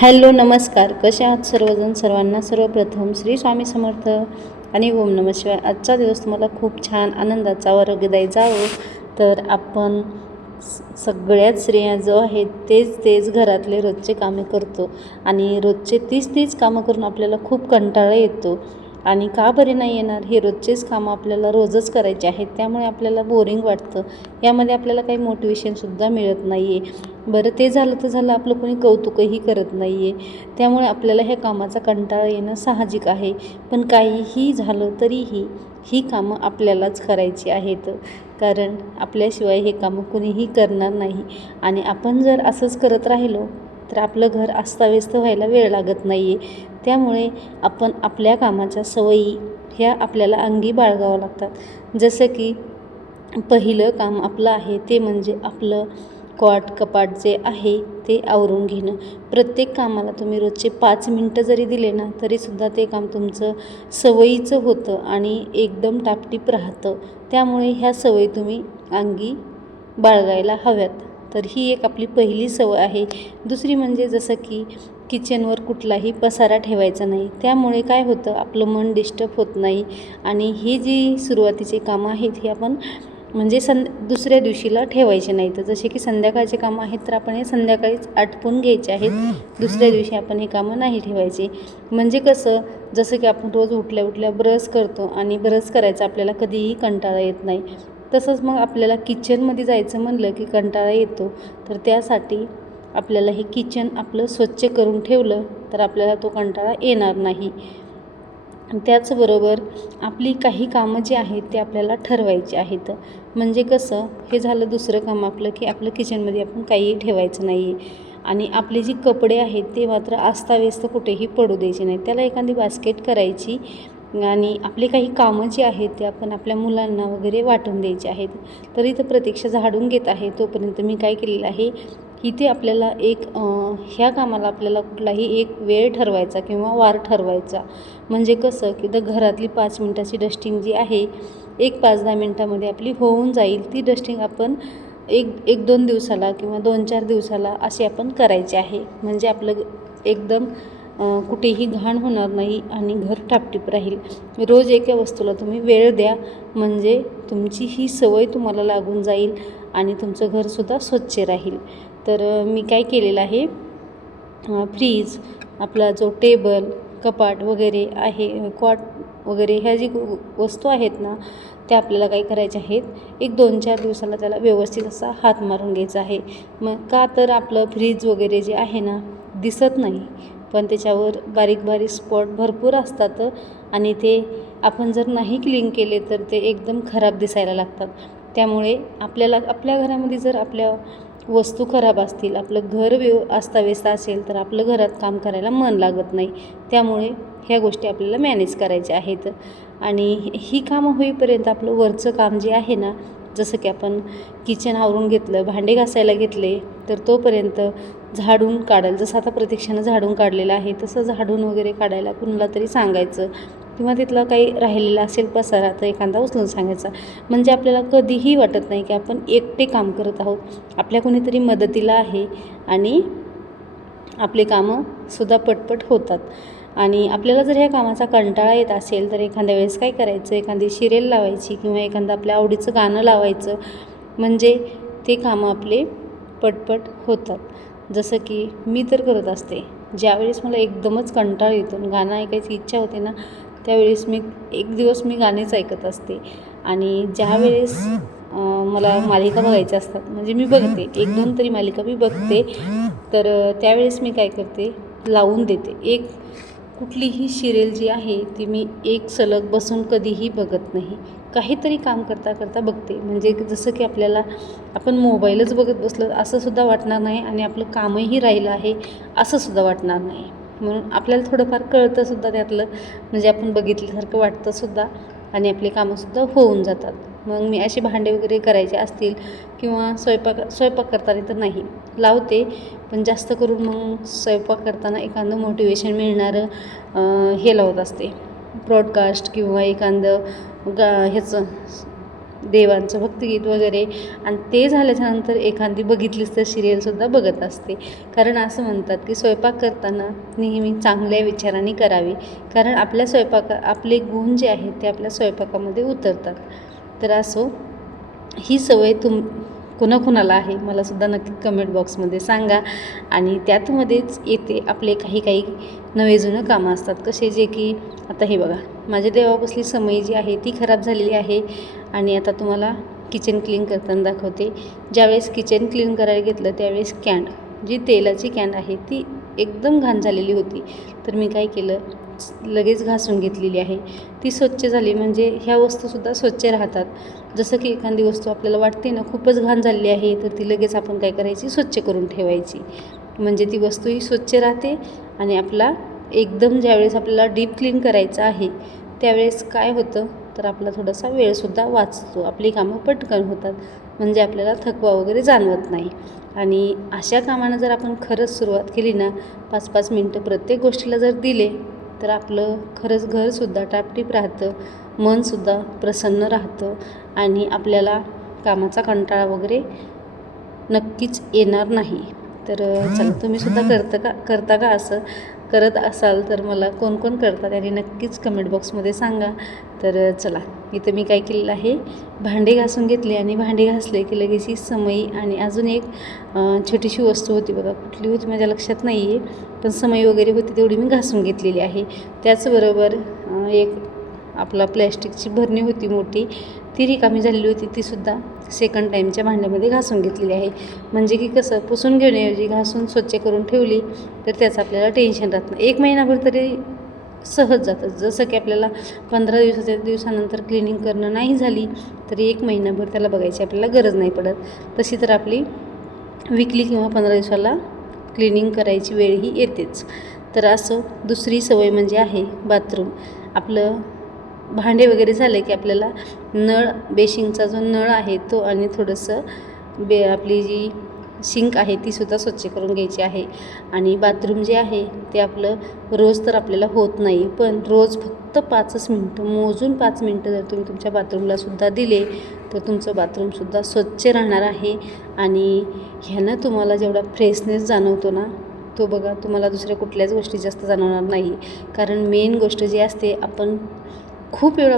Hello नमस्कार, कसे आहात सर्वजण. सर्वांना सर्वप्रथम श्री स्वामी समर्थ आणि ओम नमः शिवाय. आजचा दिवस तुम्हाला खूप छान आनंदाचा व आरोग्यदायी जावो. तर आपण सगळ्याच स्त्रिया जो आहेत तेच घरातले रोजचे कामे करतो आणि रोजचे तीच कामं करून आपल्याला खूप कंटाळा येतो. आणि का बरे नाही येणार, हे रोजचेच कामं आपल्याला रोजच करायचे आहेत, त्यामुळे आपल्याला बोरिंग वाटतं. यामध्ये आपल्याला काही मोटिवेशनसुद्धा मिळत नाही आहे. बरं, ते झालं तर झालं, आपलं कोणी कौतुकही करत नाही आहे. त्यामुळे आपल्याला ह्या कामाचा कंटाळा येणं साहजिक आहे. पण काहीही झालं तरीही ही कामं आपल्यालाच करायची आहेत, कारण आपल्याशिवाय हे कामं कुणीही करणार नाही. आणि आपण जर असंच करत राहिलो तर आपलं घर अस्ताव्यस्त व्हायला वेळ लागत नाही आहे. त्यामुळे आपण आपल्या कामाच्या सवयी ह्या आपल्याला अंगी बाळगाव्या लागतात. जसं की पहिलं काम आपलं आहे ते म्हणजे आपलं कपाट जे आहे ते आवरून घेणं. प्रत्येक कामाला तुम्ही रोजचे 5 मिनटं जरी दिले ना तरीसुद्धा ते काम तुमचं सवयीचं होतं आणि एकदम टापटीप राहतं. त्यामुळे ह्या सवयी तुम्ही अंगी बाळगायला हव्यात. तर ही एक आपली पहिली सवय आहे. दुसरी म्हणजे जसं की किचनवर कुठलाही पसारा ठेवायचा नाही. त्यामुळे काय होतं, आपलं मन डिस्टर्ब होत नाही. आणि ही जी सुरुवातीची कामं आहेत ही आपण म्हणजे दुसऱ्या दिवशीला ठेवायचे नाही. तर जसे की संध्याकाळचे कामं आहेत तर आपण हे संध्याकाळीच आटपून घ्यायचे आहेत. दुसऱ्या दिवशी आपण हे कामं नाही ठेवायचे. म्हणजे कसं, जसं की आपण रोज उठल्या ब्रश करतो आणि ब्रश करायचा आपल्याला कधीही कंटाळा येत नाही. तसंच मग आपल्याला किचनमध्ये जायचं म्हणलं की कंटाळा येतो. तर त्यासाठी आपल्याला हे किचन आपलं स्वच्छ करून ठेवलं तर आपल्याला तो कंटाळा येणार नाही. त्याचबरोबर आपली काही कामं जी आहेत ते आपल्याला ठरवायची आहेत. म्हणजे कसं, हे झालं दुसरं काम आपलं की आपलं किचनमध्ये आपण काहीही ठेवायचं नाही आहे. आणि आपले जी कपडे आहेत ते मात्र अस्ताव्यस्त कुठेही पडू द्यायचे नाहीत. त्याला एखादी बास्केट करायची आणि आपले काही कामं जी आहेत ते आपण आपल्या मुलांना वगैरे वाटून द्यायचे आहेत. तरी तर प्रतीक्षा झाडून घेत आहे, तोपर्यंत मी काय केलेलं आहे, इथे आपल्याला ह्या कामाला आपल्याला कुठलाही एक वेळ ठरवायचा किंवा वार ठरवायचा. म्हणजे कसं की घरातली 5 मिनटाची डस्टिंग जी आहे 5-10 मिनटामध्ये आपली होऊन जाईल. ती डस्टिंग आपण 1-2 दिवसाला किंवा 2-4 दिवसाला असे आपण करायचे आहे. म्हणजे आपलं एकदम कुठेही घाण होणार नाही आणि घर टापटीप राहील. रोज एका वस्तूला तुम्ही वेळ द्या, म्हणजे तुमची ही सवय तुम्हाला लागून जाईल आणि तुमचं घरसुद्धा स्वच्छ राहील. तर मी काय केलेलं आहे, फ्रीज, आपला जो टेबल, कपाट वगैरे आहे, कॉट वगैरे ह्या जी वस्तू आहेत ना त्या आपल्याला काय करायच्या आहेत, 1-2-4 दिवसाला त्याला व्यवस्थित असा हात मारून घ्यायचा आहे. मग का तर आपलं फ्रीज वगैरे जे आहे ना दिसत नाही, पण त्याच्यावर बारीक स्पॉट भरपूर असतात आणि ते आपण जर नाही क्लीन केले तर ते एकदम खराब दिसायला लागतात. त्यामुळे आपल्याला आपल्या घरामध्ये जर आपल्या वस्तू खराब असतील, आपलं घर अस्ताव्यस्त असेल तर आपलं घरात काम करायला मन लागत नाही. त्यामुळे ह्या गोष्टी आपल्याला मॅनेज करायच्या आहेत. आणि ही कामं होईपर्यंत आपलं वरचं काम जे आहे ना, जसं की आपण किचन आवरून घेतलं, भांडे घासायला घेतले, तर तोपर्यंत झाडून काढायला, जसं आता प्रतीक्षानं झाडून काढलेलं आहे तसं झाडून वगैरे काढायला कुणाला तरी सांगायचं. किंवा तिथलं काही राहिलेलं असेल पसारा तर एखादा उचलून सांगायचा. म्हणजे आपल्याला कधीही वाटत नाही की आपण एकटे काम करत आहोत, आपल्या कोणीतरी मदतीला आहे आणि आपले कामंसुद्धा पटपट होतात. आणि आपल्याला जर ह्या कामाचा कंटाळा येत असेल तर एखाद्या वेळेस काय करायचं, एखादी सिरियल लावायची किंवा एखादं आपल्या आवडीचं गाणं लावायचं, म्हणजे ते कामं आपले पटपट होतात. जसं की मी तर करत असते, ज्यावेळेस मला एकदमच कंटाळा येतो आणि गाणं ऐकायची इच्छा होते ना त्यावेळेस एक दिवस मी गाणेच ऐकत असते. आणि ज्यावेळेस मला मालिका बघायच्या असतात, म्हणजे मी बघते 1-2 तरी मालिका मी बघते, तर त्यावेळेस मी काय करते, लावून देते. कुठलीही सिरियल जी आहे ती मी एक सलग बसून कधीही बघत नाही. काहीतरी काम करता बघते. म्हणजे जसं की आपण मोबाईलच बघत बसलं असंसुद्धा वाटणार नाही आणि आपलं कामही राहिलं आहे असंसुद्धा वाटणार नाही. म्हणून आपल्याला थोडंफार कळतंसुद्धा त्यातलं, म्हणजे आपण बघितल्यासारखं वाटतंसुद्धा आणि आपली कामंसुद्धा होऊन जातात. मग मी असे भांडे वगैरे करायचे असतील किंवा स्वयंपाक करताना तर नाही लावते, पण जास्त करून मग स्वयंपाक करताना एखादं मोटिवेशन मिळणारं हे लावत असते, ब्रॉडकास्ट किंवा एखादं ह्याचं देवांचं भक्तिगीत वगैरे, आणि ते झाल्याच्यानंतर एखादी बघितलीच तर सिरियलसुद्धा बघत असते. कारण असं म्हणतात की स्वयंपाक करताना नेहमी चांगल्या विचारांनी करावे, कारण आपले गुण जे आहेत ते आपल्या स्वयंपाकामध्ये उतरतात. तर असो, ही सवय कुणाकुणाला आहे मलासुद्धा नक्की कमेंट बॉक्समध्ये सांगा. आणि त्यातमध्येच येते आपले काही नवे जुनं कामं असतात, कसे जे की आता हे बघा, माझ्या देवापासली समई जी आहे ती खराब झालेली आहे. आणि आता तुम्हाला किचन क्लीन करताना दाखवते. ज्यावेळेस किचन क्लीन करायला घेतलं त्यावेळेस जी तेलाची कॅन आहे ती एकदम घाण झालेली होती. तर मी काय केलं, लगेच घासून घेतलेली आहे. ती स्वच्छ झाली म्हणजे ह्या वस्तूसुद्धा स्वच्छ राहतात. जसं की एखादी वस्तू आपल्याला वाटते ना खूपच घाण झालेली आहे, तर ती लगेच आपण काय करायची, स्वच्छ करून ठेवायची. म्हणजे ती वस्तूही स्वच्छ राहते. आणि एकदम ज्यावेळेस आपल्याला डीप क्लीन करायचं आहे त्यावेळेस काय होतं, तर आपला थोडासा वेळसुद्धा वाचतो, आपली कामं पटकन होतात, म्हणजे आपल्याला थकवा वगैरे जाणवत नाही. आणि अशा कामानं जर आपण खरंच सुरुवात केली ना, 5-5 मिनटं प्रत्येक गोष्टीला जर दिले, तर आपलं खरंच घरसुद्धा टापटीप राहतं, मनसुद्धा प्रसन्न राहतं आणि आपल्याला कामाचा कंटाळा वगैरे नक्कीच येणार नाही. तर चला, तुम्हीसुद्धा करता का असं? करत असाल तर मला कोण करतात आणि नक्कीच कमेंट बॉक्समध्ये सांगा. तर चला, इथं मी काय केलेलं आहे, भांडे घासून घेतले आणि भांडे घासले की लगेच ही समई आणि अजून एक छोटीशी वस्तू होती बघा, कुठली होती माझ्या लक्षात नाही आहे, पण समई वगैरे होती तेवढी मी घासून घेतलेली आहे. त्याचबरोबर एक आपला प्लॅस्टिकची भरणी होती मोठी, ती रिकामी झालेली होती, तीसुद्धा सेकंड टाईमच्या भांड्यामध्ये घासून घेतलेली आहे. म्हणजे की कसं, पुसून घेण्याऐवजी घासून स्वच्छ करून ठेवली तर त्याचं आपल्याला टेन्शन राहत नाही. 1 महिनाभर तरी सहज जातं. जसं की आपल्याला 15 दिवसानंतर क्लिनिंग करणं नाही झाली तरी 1 महिनाभर त्याला बघायची आपल्याला गरज नाही पडत. तशी तर आपली वीकली किंवा 15 दिवसाला क्लिनिंग करायची वेळही येतेच. तर असं, दुसरी सवय म्हणजे आहे बाथरूम. आपलं भांडे वगैरे झाले की आपल्याला बेसिंगचा जो नळ आहे तो आणि थोडंसं आपली जी सिंक आहे तीसुद्धा स्वच्छ करून घ्यायची आहे. आणि बाथरूम जे आहे ते आपलं रोज तर आपल्याला होत नाही, पण रोज फक्त 5च मिनटं, मोजून 5 मिनटं जर तुम्ही तुमच्या बाथरूमलासुद्धा दिले तर तुमचं बाथरूमसुद्धा स्वच्छ राहणार आहे. आणि ह्यानं तुम्हाला जेवढा फ्रेशनेस जाणवतो ना, तो बघा तुम्हाला दुसऱ्या कुठल्याच गोष्टी जास्त जाणवणार नाही. कारण मेन गोष्ट जी असते, आपण खूप वेळा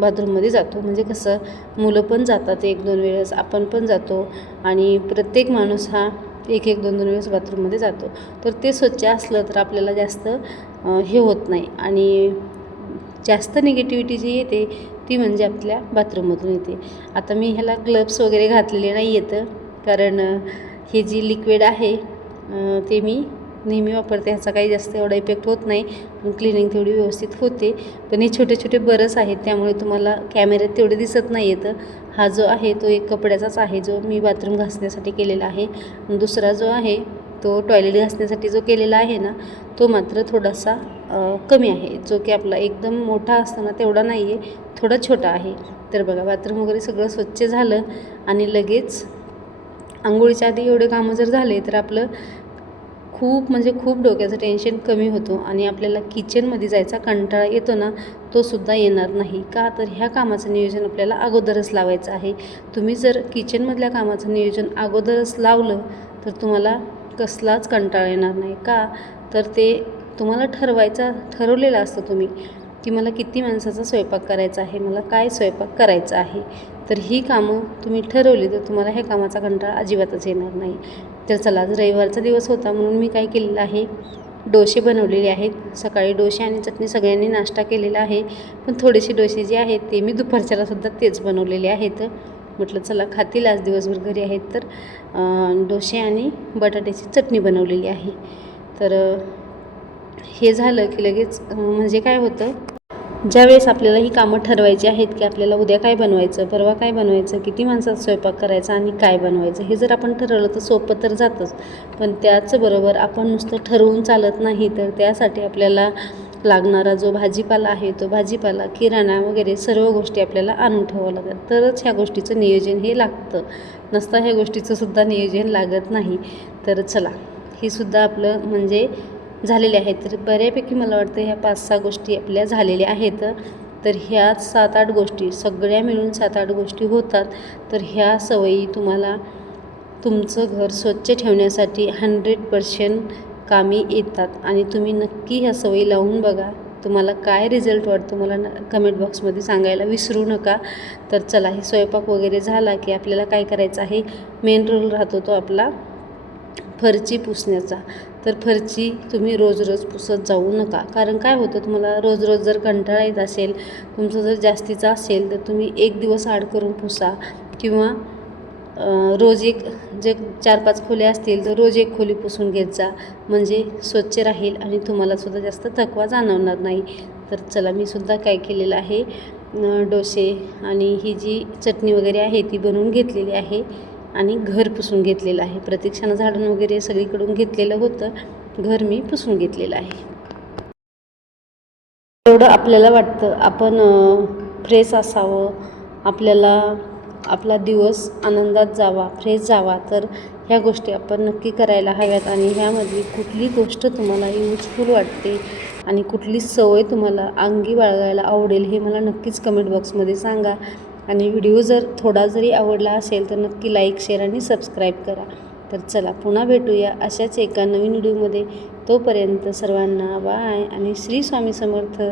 बाथरूममध्ये जातो, म्हणजे कसं, मुलं पण जातात 1-2 वेळेस, आपण पण जातो आणि प्रत्येक माणूस हा 1-1, 2-2 वेळेस बाथरूममध्ये जातो. तर ते स्वच्छ असलं तर आपल्याला जास्त हे होत नाही. आणि जास्त निगेटिव्हिटी जी येते ती म्हणजे आपल्या बाथरूममधून येते. आता मी ह्याला ग्लव्स वगैरे घातलेले नाही आहेत, कारण हे जी लिक्विड आहे ते मी नेहमी वापरते, ह्याचा काही जास्त एवढा इफेक्ट होत नाही, पण क्लिनिंग तेवढी व्यवस्थित होते. पण हे छोटे बरस आहेत त्यामुळे तुम्हाला कॅमेऱ्यात तेवढे दिसत नाही येतं. हा जो आहे तो एक कपड्याचाच आहे, जो मी बाथरूम घासण्यासाठी केलेला आहे. दुसरा जो आहे तो टॉयलेट घासण्यासाठी जो केलेला आहे ना, तो मात्र थोडासा कमी आहे, जो की आपला एकदम मोठा असतो ना तेवढा नाही आहे, थोडा छोटा आहे. तर बघा, बाथरूम वगैरे सगळं स्वच्छ झालं आणि लगेच अंघोळीच्या आधी एवढे कामं जर झाले तर आपलं खूप डोक्याचं टेन्शन कमी होतो आणि आपल्याला किचनमध्ये जायचा कंटाळा येतो ना, तो सुद्धा येणार नाही. का तर ह्या कामाचं नियोजन आपल्याला अगोदरच लावायचं आहे. तुम्ही जर किचनमधल्या कामाचं नियोजन अगोदरच लावलं तर तुम्हाला कसलाच कंटाळा येणार नाही. का तर ते तुम्हाला ठरवलेलं असतं तुम्ही, की मला किती माणसाचा स्वयंपाक करायचा आहे, मला काय स्वयंपाक करायचा आहे. तर ही कामं तुम्ही ठरवली तर तुम्हाला ह्या कामाचा कंटाळा अजिबातच येणार नाही. तर चला, आज रविवारचा दिवस होता म्हणून मी काय केलेलं आहे, डोसे बनवलेले आहेत. सकाळी डोसे आणि चटणी सगळ्यांनी नाश्ता केलेला आहे, पण थोडेसे डोसे जे आहेत ते मी दुपारच्यालासुद्धा तेच बनवलेले आहेत. म्हटलं चला, खातील आज दिवसभर घरी आहेत तर डोसे आणि बटाट्याची चटणी बनवलेली आहे. तर हे झालं की लगेच म्हणजे काय होतं, ज्यावेळेस आपल्याला ही कामं ठरवायची आहेत की आपल्याला उद्या काय बनवायचं, परवा काय बनवायचं, किती माणसाचा स्वयंपाक करायचा आणि काय बनवायचं, हे जर आपण ठरवलं तर सोपं तर जातंच. पण त्याचबरोबर आपण नुसतं ठरवून चालत नाही, तर त्यासाठी आपल्याला लागणारा जो भाजीपाला आहे तो भाजीपाला, किराणा वगैरे सर्व गोष्टी आपल्याला आणून ठेवावं लागतात. तरच ह्या गोष्टीचं नियोजन हे लागतं, नसता ह्या गोष्टीचं सुद्धा नियोजन लागत नाही. तर चला, ही सुद्धा आपलं म्हणजे झालेले आहेत. तर बऱ्यापैकी मला वाटतं ह्या 5-6 गोष्टी आपल्या झालेल्या आहेत. तर ह्या 7-8 गोष्टी सगळ्या मिळून 7-8 गोष्टी होतात. तर ह्या सवयी तुम्हाला तुमचं घर स्वच्छ ठेवण्यासाठी 100% कामी येतात आणि तुम्ही नक्की ह्या सवयी लावून बघा. तुम्हाला काय रिझल्ट वाटतो मला कमेंट बॉक्समध्ये सांगायला विसरू नका. तर चला, हे स्वयंपाक वगैरे झाला की आपल्याला काय करायचं आहे, मेन रोल राहतो तो आपला फरची पुसण्याचा. तर फरची तुम्ही रोज रोज पुसत जाऊ नका. कारण काय होतं, तुम्हाला रोज रोज जर कंटाळा येत असेल, तुमचं जर जास्तीचं असेल, तर तुम्ही एक दिवस आड करून पुसा किंवा रोज एक, जे 4-5 खोल्या असतील तर रोज एक खोली पुसून घेत जा. म्हणजे स्वच्छ राहील आणि तुम्हालासुद्धा जास्त थकवा जाणवणार नाही. तर चला, मी सुद्धा काय केलेलं आहे, डोसे आणि ही जी चटणी वगैरे आहे ती बनवून घेतलेली आहे आणि घर पुसून घेतलेलं आहे. प्रतीक्षानं झाडून वगैरे सगळीकडून घेतलेलं होतं, घर मी पुसून घेतलेलं आहे. एवढं आपल्याला वाटतं आपण फ्रेश असावं, आपल्याला आपला दिवस आनंदात जावा, फ्रेश जावा, तर ह्या गोष्टी आपण नक्की करायला हव्यात. आणि ह्यामधली कुठली गोष्ट तुम्हाला यूजफुल वाटते आणि कुठली सवय तुम्हाला अंगी बाळगायला आवडेल हे मला नक्कीच कमेंट बॉक्समध्ये सांगा. आणि व्हिडिओ जर थोडा जरी आवडला असेल तर नक्की लाईक, शेअर आणि सबस्क्राईब करा. तर चला, पुन्हा भेटूया अशाच एका नवीन व्हिडिओमध्ये. तोपर्यंत सर्वांना बाय आणि श्री स्वामी समर्थ.